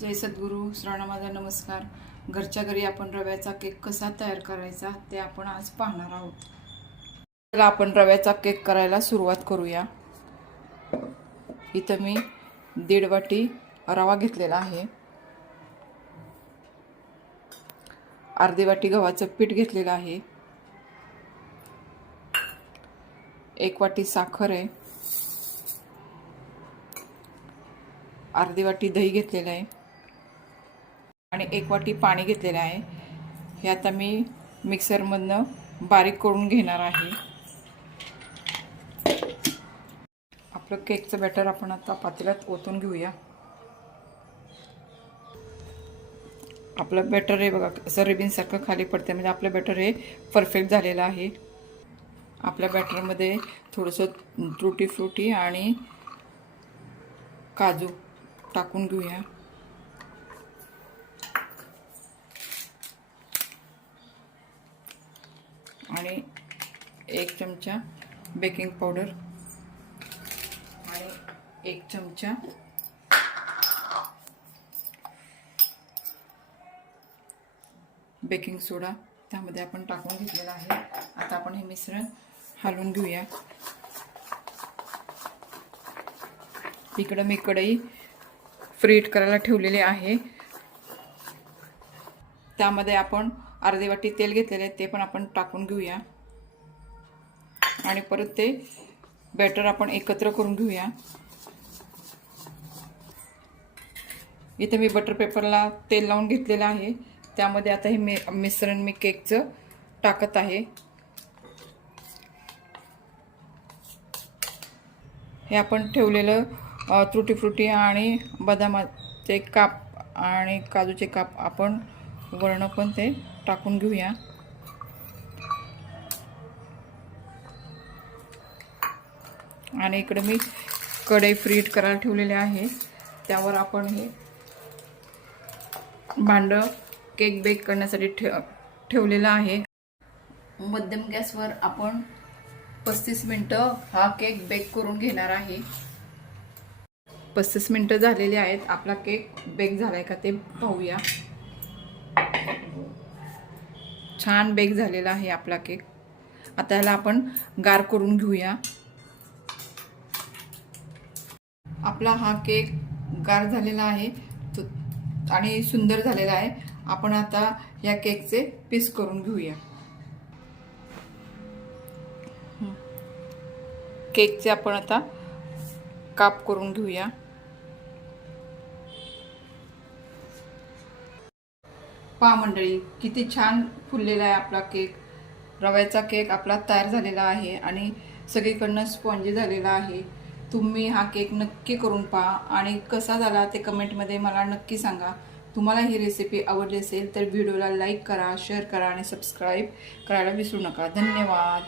जय सद्गुरू. श्रावणा माझा नमस्कार. घरच्या घरी आपण रव्याचा केक कसा तयार करायचा ते आपण आज पाहणार आहोत. तर आपण रव्याचा केक करायला सुरुवात करूया. इथं मी 1.5 वाटी रवा घेतलेला आहे. अर्धी वाटी गव्हाचं पीठ घेतलेलं आहे. 1 वाटी साखर आहे. अर्धी वाटी दही घेतलेलं आहे आणि 1 वाटी पाणी घेतलेलं आहे. हे आता मी मिक्सरमधनं बारीक करून घेणार आहे. आपलं केकचं बॅटर आपण आता पातेल्यात ओतून घेऊया. आपलं बॅटर आहे बघा, असं रिबीनसारखं खाली पडते, म्हणजे आपलं बॅटर हे परफेक्ट झालेलं आहे. आपल्या बॅटरमध्ये थोडंसं ट्रुटी फ्रुटी आणि काजू टाकून घेऊया. आणि 1 चमचा बेकिंग पावडर आणि 1 चमचा बेकिंग सोडा त्यामध्ये आपण टाकून घेतलेला आहे. आता आपण हे मिश्रण हलवून घेऊया. इकडं मी कढई फ्रीट करायला ठेवलेली आहे. त्यामध्ये आपण अर्धी वाटी तेल घेतलेले आहे, ते पण आपण टाकून घेऊया आणि परत ते बॅटर आपण एकत्र करून घेऊया. इथे मी बटर पेपरला तेल लावून घेतलेलं आहे. त्यामध्ये आता हे मिश्रण मी केकचं टाकत आहे. हे आपण ठेवलेलं ट्रुटी फ्रुटी आणि बदामाचे काप आणि काजूचे काप आपण वर्ण पण ते टाकून घेऊया. आणि इकडे मी कढई फ्रीट करायला ठेवलेले आहे. त्यावर आपण हे भांडं केक बेक करण्यासाठी ठेवलेलं आहे. मध्यम गॅसवर आपण 35 मिनिटं हा केक बेक करून घेणार आहे. 35 मिनिटं झालेली आहेत. आपला केक बेक झालाय का ते पाहूया. छान बेक झालेला आहे आपला केक. आता याला आपण गार करून घेऊया. आपला हा केक गार झालेला आहे आणि सुंदर झालेला आहे. आपण आता या केकचे पीस करून घेऊया. केकचे आपण आता काप करून घेऊया. पहा मंडळी, किती छान फुललेला आहे आपला केक. रव्याचा केक आपला तयार झालेला आहे आणि सगळीकडनं स्पॉन्जी झालेला आहे. तुम्ही हा केक नक्की करून पहा आणि कसा झाला ते कमेंटमध्ये मला नक्की सांगा. तुम्हाला ही रेसिपी आवडली असेल तर व्हिडिओला लाईक करा, शेअर करा आणि सबस्क्राईब करायला विसरू नका. धन्यवाद.